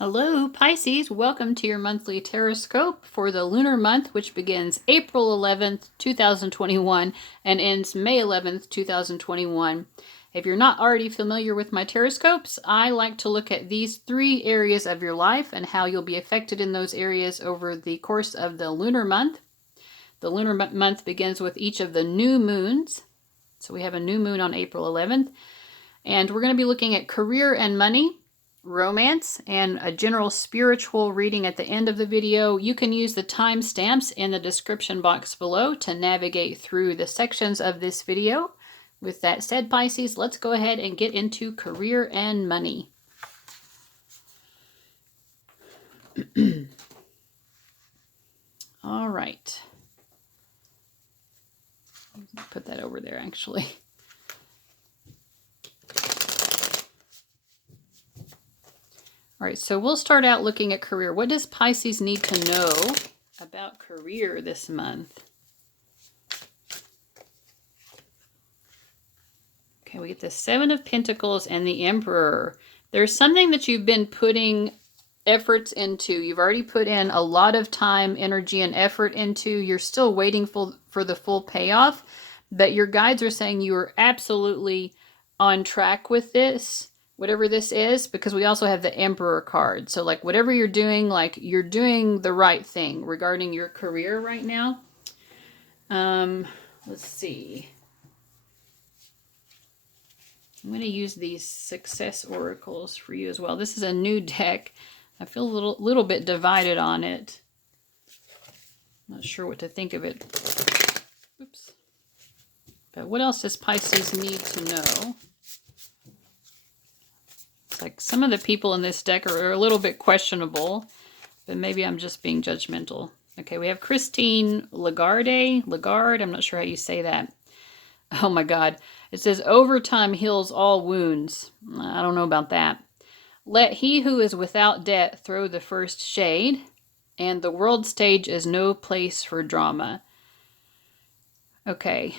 Hello, Pisces. Welcome to your monthly Tarotscope for the lunar month, which begins April 11th, 2021 and ends May 11th, 2021. If you're not already familiar with my Tarotscopes, I like to look at these three areas of your life and how you'll be affected in those areas over the course of the lunar month. The lunar month begins with each of the new moons. So we have a new moon on April 11th. And we're going to be looking at career and money, romance, and a general spiritual reading at the end of the video. You can use the timestamps in the description box below to navigate through the sections of this video. With that said, Pisces, let's go ahead and get into career and money. All right. Put that over there, actually. All right, so we'll start out looking at career. What does Pisces need to know about career this month? Okay, we get the Seven of Pentacles and the Emperor. There's something that you've been putting efforts into. You've already put in a lot of time, energy, and effort into. You're still waiting for the full payoff, but your guides are saying you are absolutely on track with this. Whatever this is, because we also have the Emperor card. So like whatever you're doing, like you're doing the right thing regarding your career right now. Let's see. I'm going to use these success oracles for you as well. This is a new deck. I feel a little bit divided on it. Not sure what to think of it. Oops. But what else does Pisces need to know? Like some of the people in this deck are a little bit questionable, but maybe I'm just being judgmental. Okay, we have Christine Lagarde, I'm not sure how you say that. Oh my God. It says overtime heals all wounds. I don't know about that. Let he who is without debt throw the first shade, and the world stage is no place for drama. Okay.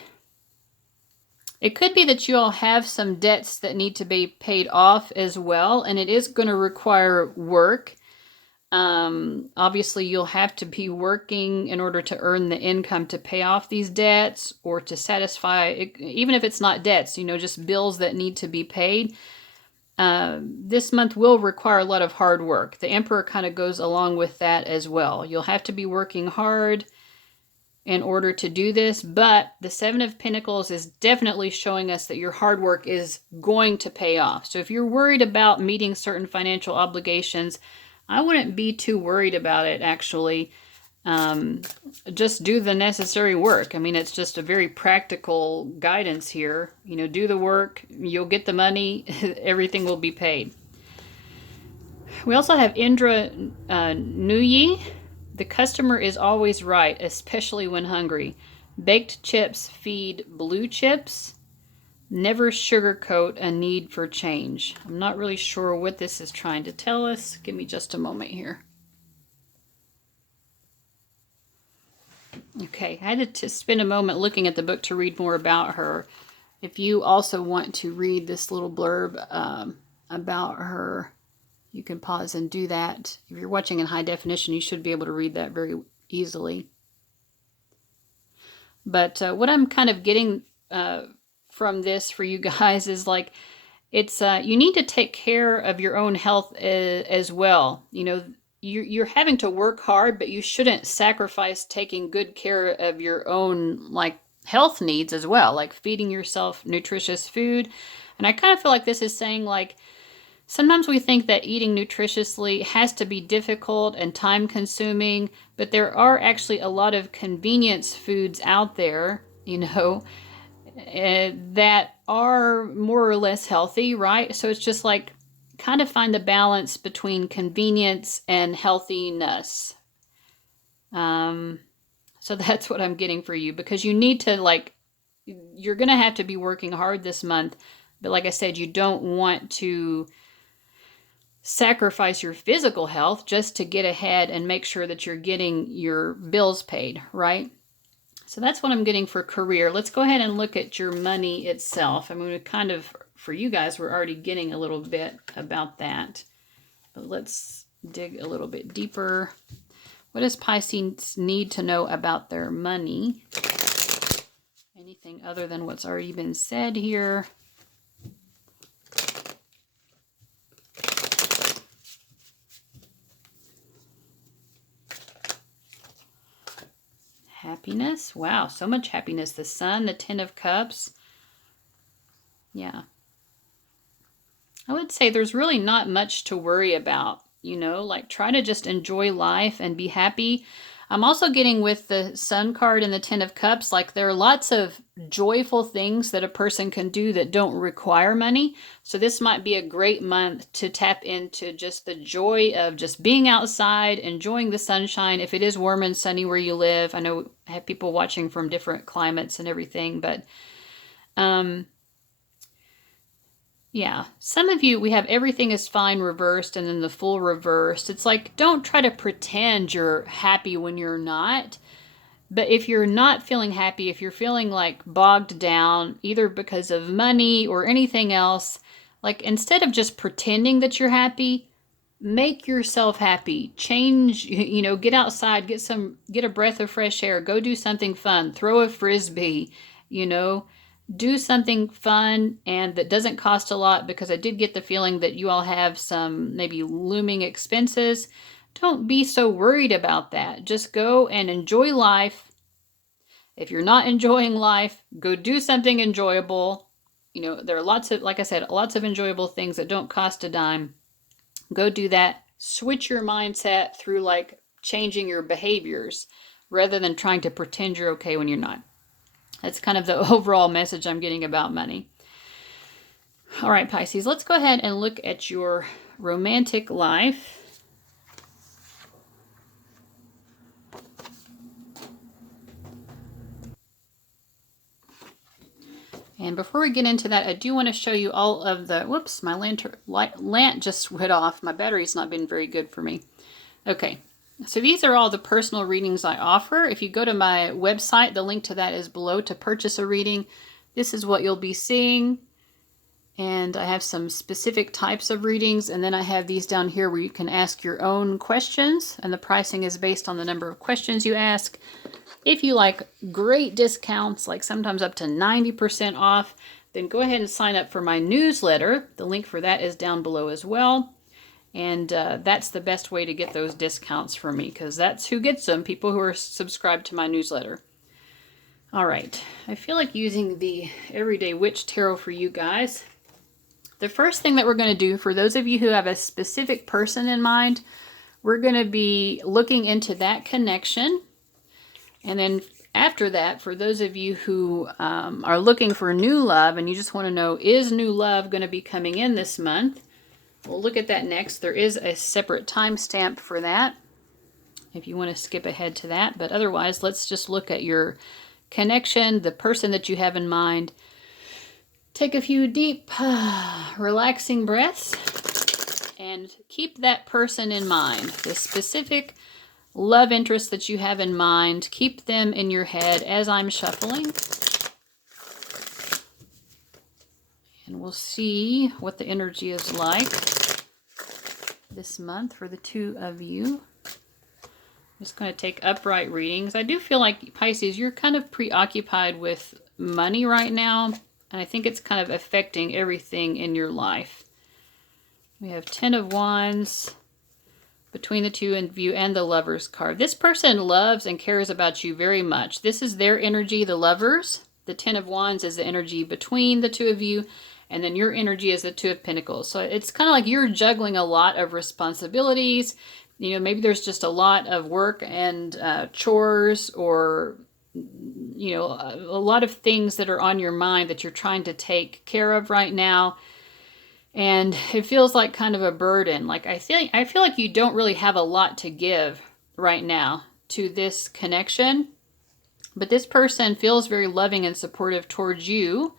It could be that you all have some debts that need to be paid off as well, and it is going to require work. Obviously, you'll have to be working in order to earn the income to pay off these debts or to satisfy, even if it's not debts, just bills that need to be paid. This month will require a lot of hard work. The Emperor kind of goes along with that as well. You'll have to be working hard in order to do this, but the Seven of Pentacles is definitely showing us that your hard work is going to pay off. So if you're worried about meeting certain financial obligations, I wouldn't be too worried about it, actually. Just do the necessary work. I mean, it's just a very practical guidance here. Do the work, you'll get the money, everything will be paid. We also have Indra Nuyi. The customer is always right, especially when hungry. Baked chips feed blue chips. Never sugarcoat a need for change. I'm not really sure what this is trying to tell us. Give me just a moment here. Okay, I had to spend a moment looking at the book to read more about her. If you also want to read this little blurb about her, you can pause and do that. If you're watching in high definition, you should be able to read that very easily. But what I'm kind of getting from this for you guys is like, it's you need to take care of your own health as well. You're having to work hard, but you shouldn't sacrifice taking good care of your own like health needs as well, like feeding yourself nutritious food. And I kind of feel like this is saying like, sometimes we think that eating nutritiously has to be difficult and time-consuming, but there are actually a lot of convenience foods out there, that are more or less healthy, right? So it's just like kind of find the balance between convenience and healthiness. So that's what I'm getting for you, because you need to you're going to have to be working hard this month, but like I said, you don't want to sacrifice your physical health just to get ahead and make sure that you're getting your bills paid, right? So that's what I'm getting for career. Let's go ahead and look at your money itself. I mean, we kind of, for you guys, we're already getting a little bit about that. But let's dig a little bit deeper. What does Pisces need to know about their money? Anything other than what's already been said here? Happiness. Wow, so much happiness. The Sun, the Ten of Cups. Yeah. I would say there's really not much to worry about, you know, like try to just enjoy life and be happy. I'm also getting with the Sun card and the Ten of Cups, like there are lots of joyful things that a person can do that don't require money. So this might be a great month to tap into just the joy of just being outside, enjoying the sunshine. If it is warm and sunny where you live, I know I have people watching from different climates and everything, but yeah, some of you, we have everything is fine reversed and then the full reversed. It's like, don't try to pretend you're happy when you're not. But if you're not feeling happy, if you're feeling like bogged down, either because of money or anything else, like instead of just pretending that you're happy, make yourself happy. Change, you know, get outside, get a breath of fresh air, go do something fun, throw a frisbee, you know. Do something fun and that doesn't cost a lot, because I did get the feeling that you all have some maybe looming expenses. Don't be so worried about that. Just go and enjoy life. If you're not enjoying life, go do something enjoyable. You know, there are lots of, like I said, lots of enjoyable things that don't cost a dime. Go do that. Switch your mindset through like changing your behaviors rather than trying to pretend you're okay when you're not. That's kind of the overall message I'm getting about money. All right, Pisces, let's go ahead and look at your romantic life. And before we get into that, I do want to show you all of the, whoops, my lamp just went off. My battery's not been very good for me. Okay, so these are all the personal readings I offer. If you go to my website, the link to that is below to purchase a reading. This is what you'll be seeing. And I have some specific types of readings. And then I have these down here where you can ask your own questions. And the pricing is based on the number of questions you ask. If you like great discounts, like sometimes up to 90% off, then go ahead and sign up for my newsletter. The link for that is down below as well. And that's the best way to get those discounts from me, because that's who gets them, people who are subscribed to my newsletter. All right, I feel like using the Everyday Witch Tarot for you guys. The first thing that we're going to do, for those of you who have a specific person in mind, we're going to be looking into that connection. And then after that, for those of you who are looking for new love and you just want to know, is new love going to be coming in this month? We'll look at that next. There is a separate timestamp for that if you want to skip ahead to that. But otherwise, let's just look at your connection, the person that you have in mind. Take a few deep, relaxing breaths and keep that person in mind. The specific love interest that you have in mind, keep them in your head as I'm shuffling. And we'll see what the energy is like this month for the two of you. I'm just going to take upright readings. I do feel like, Pisces, you're kind of preoccupied with money right now. And I think it's kind of affecting everything in your life. We have 10 of Wands between the two of you and the Lovers card. This person loves and cares about you very much. This is their energy, the Lovers. The 10 of Wands is the energy between the two of you. And then your energy is the Two of Pentacles. So it's kind of like you're juggling a lot of responsibilities. You know, maybe there's just a lot of work and chores, or, you know, a lot of things that are on your mind that you're trying to take care of right now. And it feels like kind of a burden. Like I feel like you don't really have a lot to give right now to this connection. But this person feels very loving and supportive towards you.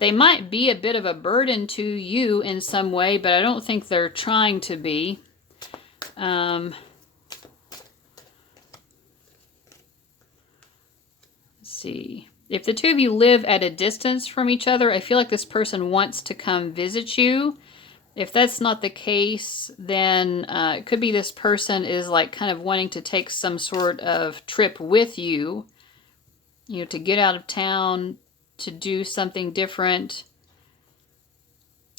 They might be a bit of a burden to you in some way, but I don't think they're trying to be. Let's see. If the two of you live at a distance from each other, I feel like this person wants to come visit you. If that's not the case, then it could be this person is like kind of wanting to take some sort of trip with you, you know, to get out of town, to do something different.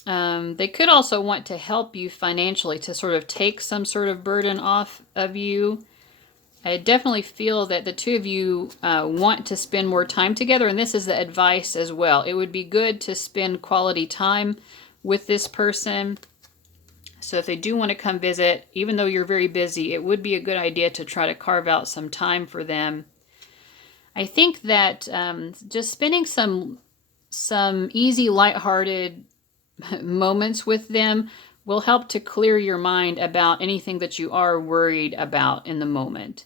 They could also want to help you financially, to sort of take some sort of burden off of you. I definitely feel that the two of you want to spend more time together, and this is the advice as well. It would be good to spend quality time with this person. So if they do want to come visit, even though you're very busy, it would be a good idea to try to carve out some time for them. I think that just spending some easy, lighthearted moments with them will help to clear your mind about anything that you are worried about in the moment.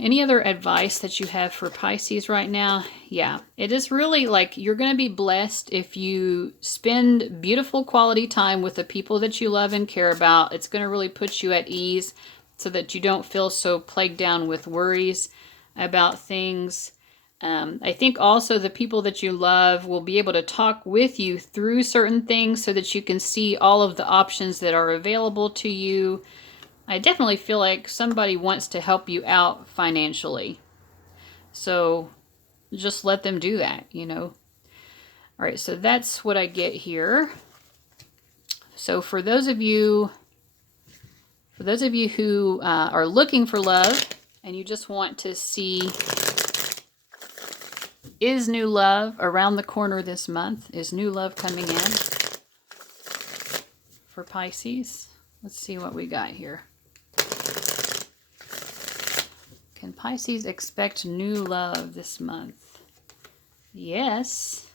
Any other advice that you have for Pisces right now? Yeah, it is really like you're going to be blessed if you spend beautiful quality time with the people that you love and care about. It's going to really put you at ease so that you don't feel so plagued down with worries about things. I think also the people that you love will be able to talk with you through certain things so that you can see all of the options that are available to you. I definitely feel like somebody wants to help you out financially. So just let them do that, you know. All right, so that's what I get here. So for those of you who are looking for love and you just want to see, is new love around the corner this month? Is new love coming in for Pisces? Let's see what we got here. Can Pisces expect new love this month? Yes.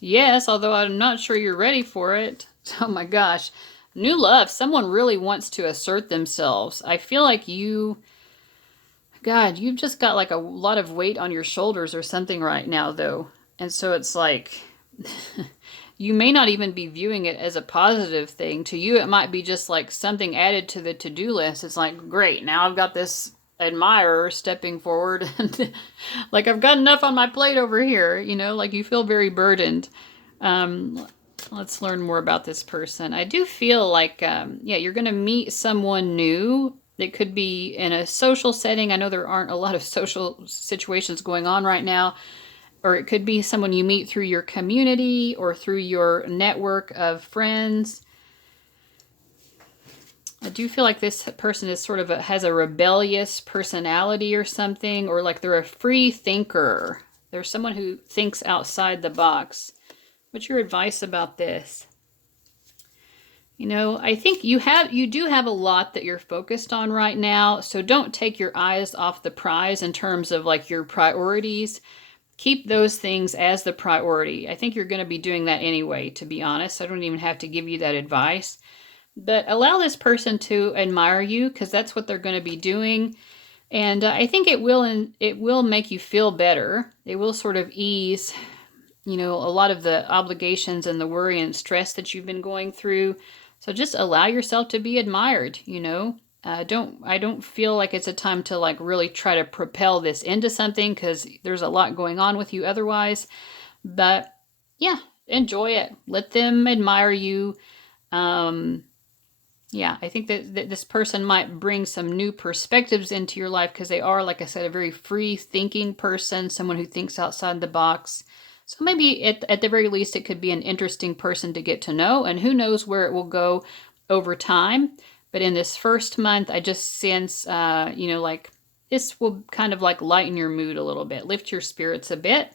Yes, although I'm not sure you're ready for it. Oh my gosh. New love. Someone really wants to assert themselves. I feel like God, you've just got like a lot of weight on your shoulders or something right now, though. And so it's like, you may not even be viewing it as a positive thing. To you, it might be just like something added to the to-do list. It's like, great, now I've got this admirer stepping forward. Like, I've got enough on my plate over here, you know, like you feel very burdened. Let's learn more about this person. I do feel like, yeah, you're going to meet someone new. It could be in a social setting. I know there aren't a lot of social situations going on right now. Or it could be someone you meet through your community or through your network of friends. I do feel like this person is sort of has a rebellious personality or something, or like they're a free thinker. They're someone who thinks outside the box. What's your advice about this? You know, I think you do have a lot that you're focused on right now, so don't take your eyes off the prize in terms of like your priorities. Keep those things as the priority. I think you're going to be doing that anyway, to be honest. I don't even have to give you that advice. But allow this person to admire you, because that's what they're going to be doing. And I think it will make you feel better. It will sort of ease, you know, a lot of the obligations and the worry and stress that you've been going through. So just allow yourself to be admired, you know. I don't feel like it's a time to like really try to propel this into something, because there's a lot going on with you otherwise. But yeah, enjoy it. Let them admire you. Yeah, I think that this person might bring some new perspectives into your life, because they are, like I said, a very free thinking person, someone who thinks outside the box. So maybe at the very least, it could be an interesting person to get to know, and who knows where it will go over time. But in this first month, I just sense, you know, like this will kind of like lighten your mood a little bit, lift your spirits a bit.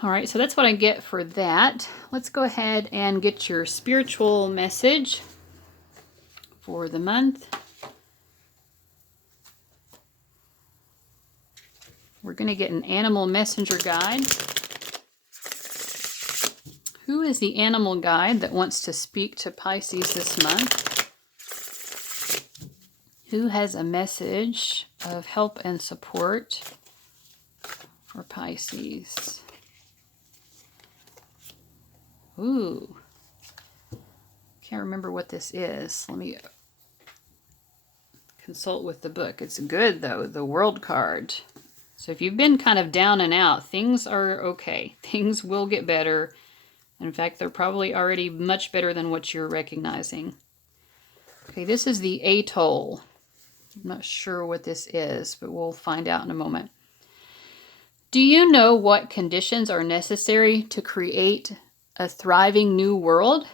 All right, so that's what I get for that. Let's go ahead and get your spiritual message for the month. We're going to get an animal messenger guide. Who is the animal guide that wants to speak to Pisces this month? Who has a message of help and support for Pisces? Ooh. Can't remember what this is. Let me consult with the book. It's good, though. The World card. So if you've been kind of down and out, things are okay. Things will get better. In fact, they're probably already much better than what you're recognizing. Okay, this is the atoll. I'm not sure what this is, but we'll find out in a moment. Do you know what conditions are necessary to create a thriving new world?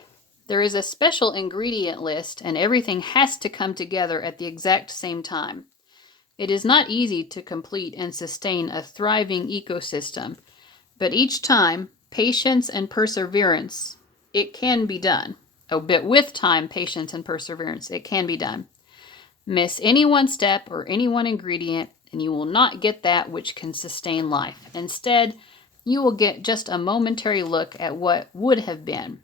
There is a special ingredient list, and everything has to come together at the exact same time. It is not easy to complete and sustain a thriving ecosystem, but each time, patience and perseverance, it can be done. Oh, but with time, patience, and perseverance, it can be done. Miss any one step or any one ingredient, and you will not get that which can sustain life. Instead, you will get just a momentary look at what would have been.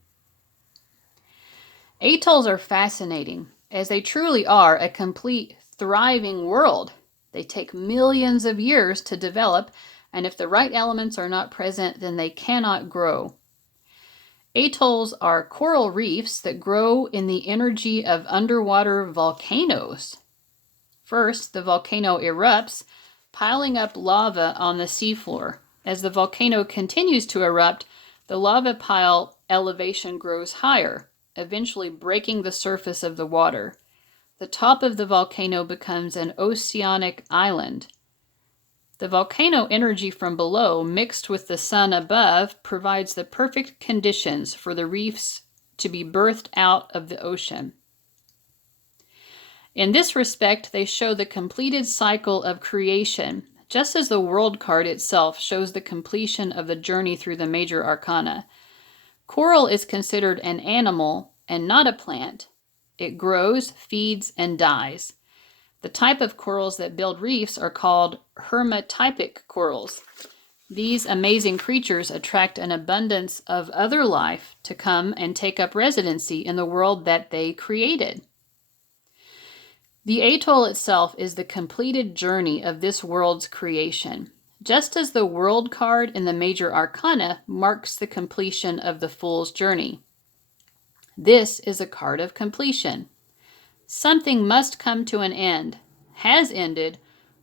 Atolls are fascinating, as they truly are a complete, thriving world. They take millions of years to develop, and if the right elements are not present, then they cannot grow. Atolls are coral reefs that grow in the energy of underwater volcanoes. First, the volcano erupts, piling up lava on the seafloor. As the volcano continues to erupt, the lava pile elevation grows higher, eventually breaking the surface of the water. The top of the volcano becomes an oceanic island. The volcano energy from below, mixed with the sun above, provides the perfect conditions for the reefs to be birthed out of the ocean. In this respect, they show the completed cycle of creation, just as the world card itself shows the completion of the journey through the major arcana. Coral is considered an animal and not a plant. It grows, feeds, and dies. The type of corals that build reefs are called hermatypic corals. These amazing creatures attract an abundance of other life to come and take up residency in the world that they created. The atoll itself is the completed journey of this world's creation, just as the world card in the major arcana marks the completion of the fool's journey. This is a card of completion. Something must come to an end, has ended,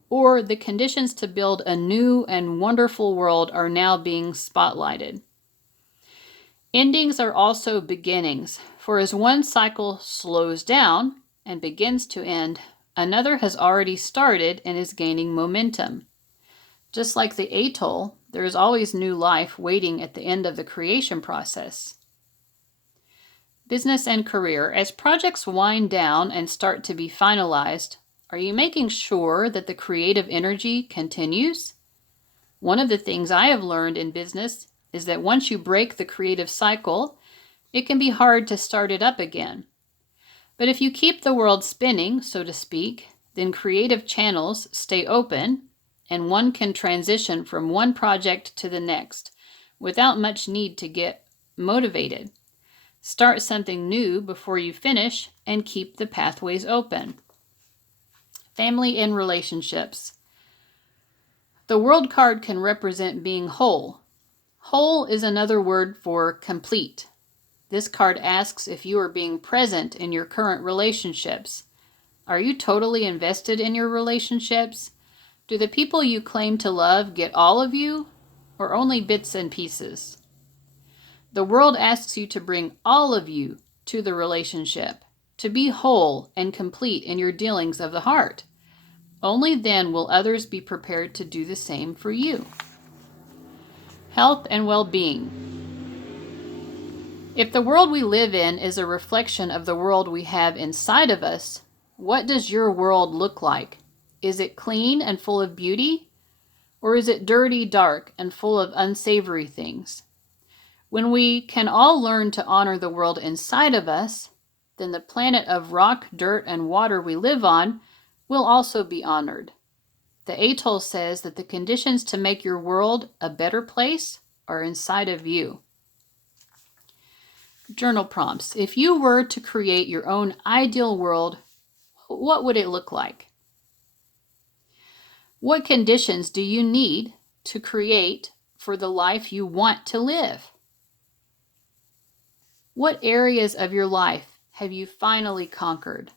or the conditions to build a new and wonderful world are now being spotlighted. Endings are also beginnings, for as one cycle slows down and begins to end, another has already started and is gaining momentum. Just like the atoll, there is always new life waiting at the end of the creation process. Business and career. As projects wind down and start to be finalized, are you making sure that the creative energy continues? One of the things I have learned in business is that once you break the creative cycle, it can be hard to start it up again. But if you keep the world spinning, so to speak, then creative channels stay open and one can transition from one project to the next without much need to get motivated. Start something new before you finish and keep the pathways open. Family and relationships. The world card can represent being whole. Whole is another word for complete. This card asks if you are being present in your current relationships. Are you totally invested in your relationships? Do the people you claim to love get all of you, or only bits and pieces? The world asks you to bring all of you to the relationship, to be whole and complete in your dealings of the heart. Only then will others be prepared to do the same for you. Health and well-being. If the world we live in is a reflection of the world we have inside of us, what does your world look like? Is it clean and full of beauty? Or is it dirty, dark, and full of unsavory things? When we can all learn to honor the world inside of us, then the planet of rock, dirt, and water we live on will also be honored. The atoll says that the conditions to make your world a better place are inside of you. Journal prompts. If you were to create your own ideal world, what would it look like? What conditions do you need to create for the life you want to live? What areas of your life have you finally conquered?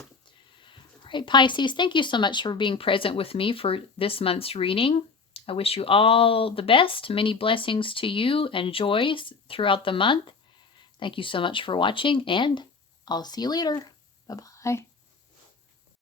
All right, Pisces, thank you so much for being present with me for this month's reading. I wish you all the best, many blessings to you and joys throughout the month. Thank you so much for watching, and I'll see you later. Bye-bye.